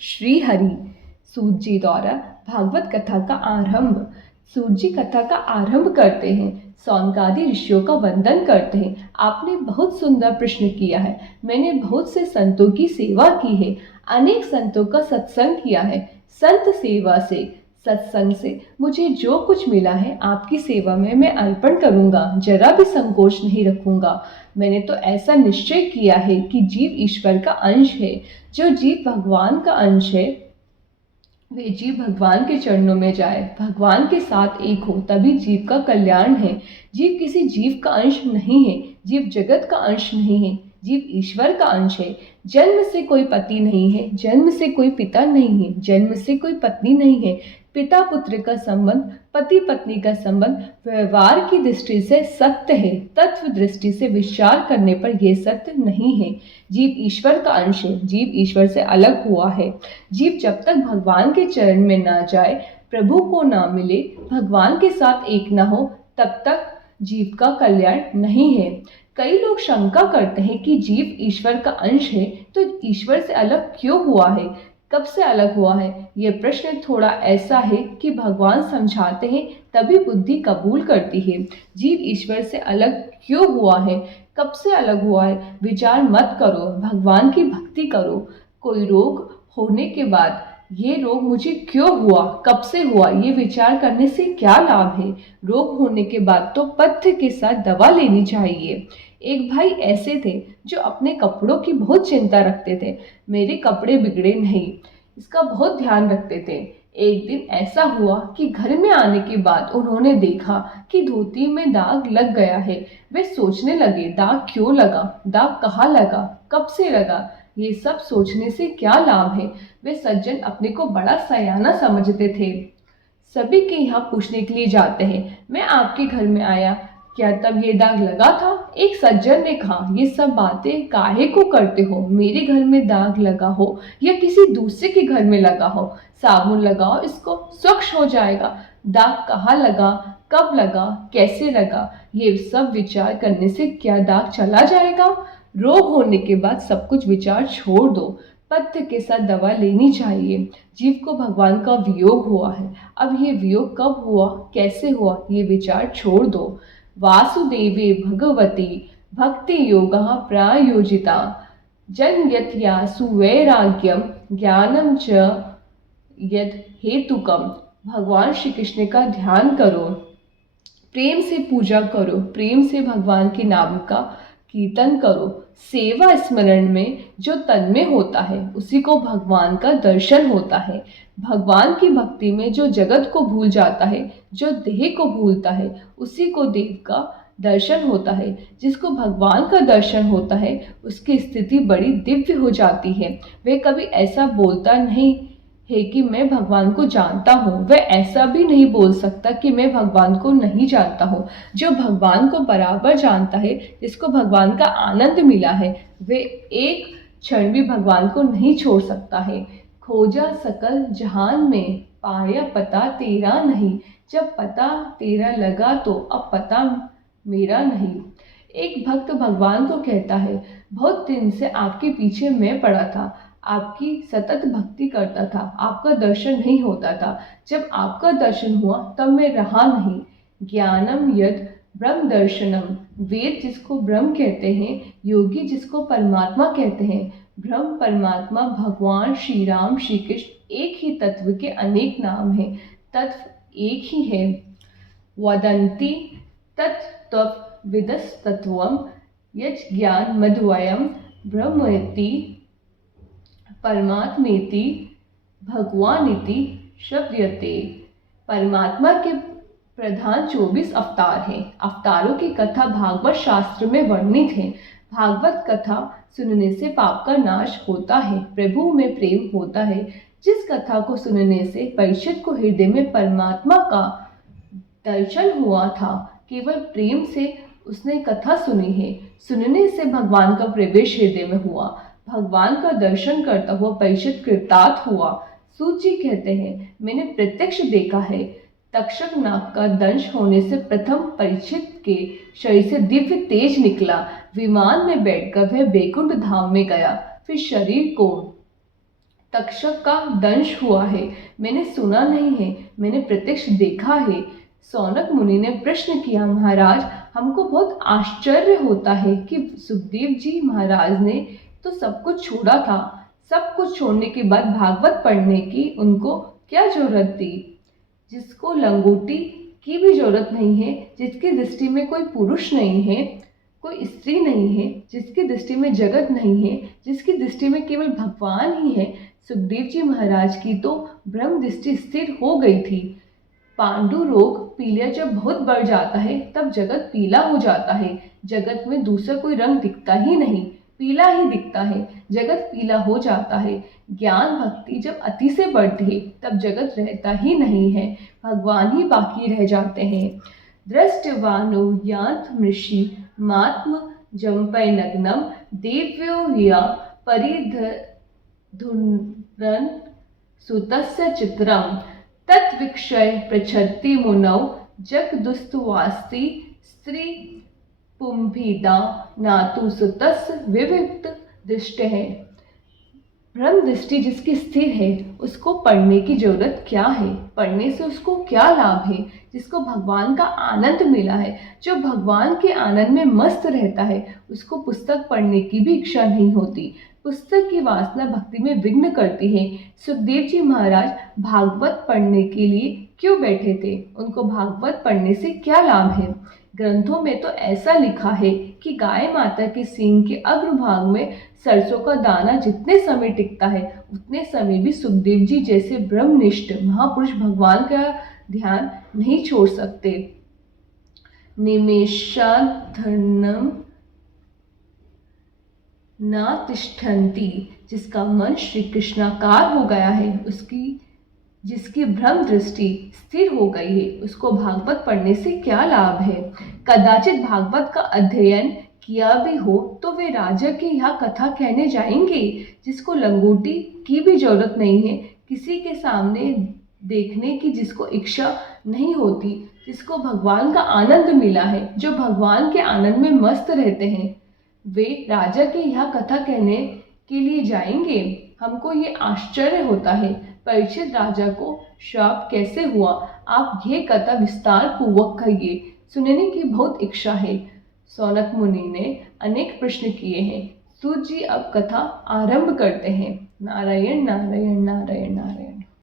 श्री हरि। सूत जी द्वारा भागवत कथा का आरंभ। सूत जी कथा का आरंभ करते हैं, सौनकादि ऋषियों का वंदन करते हैं। आपने बहुत सुंदर प्रश्न किया है। मैंने बहुत से संतों की सेवा की है, अनेक संतों का सत्संग किया है। संत सेवा से, सत्संग से मुझे जो कुछ मिला है आपकी सेवा में मैं अर्पण करूंगा, जरा भी संकोच नहीं रखूंगा। मैंने तो ऐसा निश्चय किया है कि जीव ईश्वर का अंश है। जो जीव भगवान का अंश है वे जीव भगवान के चरणों में जाए, भगवान के साथ एक हो, तभी जीव का कल्याण है। जीव किसी जीव का अंश नहीं है, जीव जगत का अंश नहीं है, जीव ईश्वर का अंश है। जन्म से कोई पति नहीं है, जन्म से कोई पिता नहीं है, जन्म से कोई पत्नी नहीं है। पिता पुत्र का संबंध, पति पत्नी का संबंध व्यवहार की दृष्टि से सत्य है, तत्व दृष्टि से विचार करने पर यह सत्य नहीं है। जीव ईश्वर का अंश है, जीव ईश्वर से अलग हुआ है। जीव जब तक भगवान के चरण में ना जाए, प्रभु को ना मिले, भगवान के साथ एक ना हो, तब तक जीव का कल्याण नहीं है। कई लोग शंका करते हैं कि जीव ईश्वर का अंश है तो ईश्वर से अलग क्यों हुआ है, कब से अलग हुआ है। यह प्रश्न थोड़ा ऐसा है कि भगवान समझाते हैं तभी बुद्धि कबूल करती है। जीव ईश्वर से अलग क्यों हुआ है, कब से अलग हुआ है, विचार मत करो, भगवान की भक्ति करो। कोई रोग होने के बाद ये रोग मुझे क्यों हुआ, कब से हुआ, ये विचार करने से क्या लाभ है। रोग होने के बाद तो पथ्य के साथ दवा लेनी चाहिए। एक भाई ऐसे थे जो अपने कपड़ों की बहुत चिंता रखते थे। मेरे कपड़े बिगड़े नहीं, इसका बहुत ध्यान रखते थे। एक दिन ऐसा हुआ कि घर में आने के बाद उन्होंने देखा कि धोती में दाग लग गया है। वे सोचने लगे, दाग क्यों लगा, दाग कहाँ लगा, कब से लगा। ये सब सोचने से क्या लाभ है। वे सज्जन अपने को बड़ा सयाना समझते थे। सभी के यहाँ पूछने के लिए जाते हैं, मैं आपके घर में आया, क्या तब ये दाग लगा था। एक सज्जन ने कहा, ये सब बातें काहे को करते हो, मेरे घर में दाग लगा हो या किसी दूसरे के घर में लगा हो, साबुन लगाओ, इसको स्वच्छ हो जाएगा। दाग कहाँ लगा, कब लगा, कैसे लगा, ये सब विचार करने से क्या दाग चला जाएगा। रोग होने के बाद सब कुछ विचार छोड़ दो, पथ्य के साथ दवा लेनी चाहिए। जीव को भगवान का वियोग हुआ है, अब ये वियोग कब हुआ, कैसे हुआ, ये विचार छोड़ दो। वासुदेवे भगवती भक्ति योगः प्रायोजिता जन्यत्यासु वैराग्यम ज्ञानम च यद हेतुकम। भगवान श्री कृष्ण का ध्यान करो, प्रेम से पूजा करो, प्रेम से भगवान के नाम का कीर्तन करो। सेवा स्मरण में जो तन में होता है उसी को भगवान का दर्शन होता है। भगवान की भक्ति में जो जगत को भूल जाता है, जो देह को भूलता है, उसी को देव का दर्शन होता है। जिसको भगवान का दर्शन होता है उसकी स्थिति बड़ी दिव्य हो जाती है। वह कभी ऐसा बोलता नहीं है कि मैं भगवान को जानता हूँ, वह ऐसा भी नहीं बोल सकता कि मैं भगवान को नहीं जानता हूँ। जो भगवान को बराबर जानता है, जिसको भगवान का आनंद मिला है, वे एक क्षण भी भगवान को नहीं छोड़ सकता है। खोजा सकल जहान में, पाया पता तेरा नहीं। जब पता तेरा लगा तो अब पता मेरा नहीं। एक भक्त भगवान को कहता है, बहुत दिन से आपके पीछे मैं पड़ा था, आपकी सतत भक्ति करता था, आपका दर्शन नहीं होता था। जब आपका दर्शन हुआ तब मैं रहा नहीं। ज्ञानम यद ब्रह्म दर्शनम। वेद जिसको ब्रह्म कहते हैं, योगी जिसको परमात्मा कहते हैं। ब्रह्म परमात्मा भगवान श्री राम श्री कृष्ण एक ही तत्व के अनेक नाम हैं, तत्व एक ही है। वदन्ति तत्त्व विदस्तत्वम यज् ज्ञान मध्वयम ब्रह्मेति परमात्मेति भगवानिति शब्दयते। परमात्मा के प्रधान 24 अवतार हैं। अवतारों की कथा भागवत शास्त्र में वर्णित है। भागवत कथा सुनने से पाप का नाश होता है, प्रभु में प्रेम होता है। जिस कथा को सुनने से परीक्षित को हृदय में परमात्मा का दर्शन हुआ था, केवल प्रेम से उसने कथा सुनी है, सुनने से भगवान का प्रवेश हृदय में हुआ। भगवान का दर्शन करता हुआ परीक्षित कृतार्थ हुआ। सूत जी कहते हैं, मैंने प्रत्यक्ष देखा है, तक्षक नाग का दंश होने से प्रथम परीक्षित के शरीर से दिव्य तेज निकला। विमान में बैठकर वह बैकुंठ धाम में गया, फिर शरीर को तक्षक का दंश हुआ है। मैंने सुना नहीं है, मैंने प्रत्यक्ष देखा है। सौनक मुनि ने प्रश्न किया, महाराज हमको बहुत आश्चर्य होता है कि सुखदेव जी महाराज ने तो सब कुछ छोड़ा था, सब कुछ छोड़ने के बाद भागवत पढ़ने की उनको क्या जरूरत थी? जिसको लंगोटी की भी जरूरत नहीं है, जिसकी दृष्टि में कोई पुरुष नहीं है, कोई स्त्री नहीं है, जिसकी दृष्टि में जगत नहीं है, जिसकी दृष्टि में केवल भगवान ही है, सुखदेव जी महाराज की तो ब्रह्म दृष्टि स्थिर हो गई थी। पांडु रोग पीलिया जब बहुत बढ़ जाता है तब जगत पीला हो जाता है। जगत में दूसरा कोई रंग दिखता ही नहीं, पीला ही दिखता है, जगत पीला हो जाता है। ज्ञान भक्ति जब अति से बढ़ती है तब जगत रहता ही नहीं है, भगवान ही बाकी रह जाते हैं। दृष्टवानो यान्त मृषि मात्म जम्पै नग्नम देव्यो या परिधुरन् सुतस्य चित्रम तत्विक्षय पृच्छति मुनौ जगदुस्तुवास्ति स्त्री पुंभिदा नातु सुतस्य विविक्त दृष्टि है। ब्रह्म दृष्टि जिसकी स्थिर है उसको पढ़ने की जरूरत क्या है? पढ़ने से उसको क्या लाभ है? जिसको भगवान का आनंद मिला है, जो भगवान के आनंद में मस्त रहता है, उसको पुस्तक पढ़ने की भी इच्छा नहीं होती। पुस्तक की वासना भक्ति में विघ्न करती है। सुखदेव जी महाराज भागवत पढ़ने के लिए क्यों बैठे थे? उनको भागवत पढ़ने से क्या लाभ है? ग्रंथों में तो ऐसा लिखा है कि गाय माता के सींग के अग्रभाग में सरसों का दाना जितने समय टिकता है उतने समय भी सुखदेव जी जैसे ब्रह्मनिष्ठ महापुरुष भगवान का ध्यान नहीं छोड़ सकते। निमेषाधर्णम न तिष्ठन्ति, जिसका मन श्री कृष्णाकार हो गया है, जिसकी ब्रह्म दृष्टि स्थिर हो गई है, उसको भागवत पढ़ने से क्या लाभ है? कदाचित भागवत का अध्ययन किया भी हो तो वे राजा की यह कथा कहने जाएंगे। जिसको लंगोटी की भी जरूरत नहीं है, किसी के सामने देखने की जिसको इच्छा नहीं होती, जिसको भगवान का आनंद मिला है, जो भगवान के आनंद में मस्त रहते हैं, वे राजा की यह कथा कहने के लिए जाएंगे। हमको ये आश्चर्य होता है, परीक्षित राजा को श्राप कैसे हुआ? आप ये कथा विस्तार पूर्वक कहिए, सुनने की बहुत इच्छा है। सौनक मुनि ने अनेक प्रश्न किए हैं। सूत जी अब कथा आरंभ करते हैं। नारायण नारायण नारायण नारायण।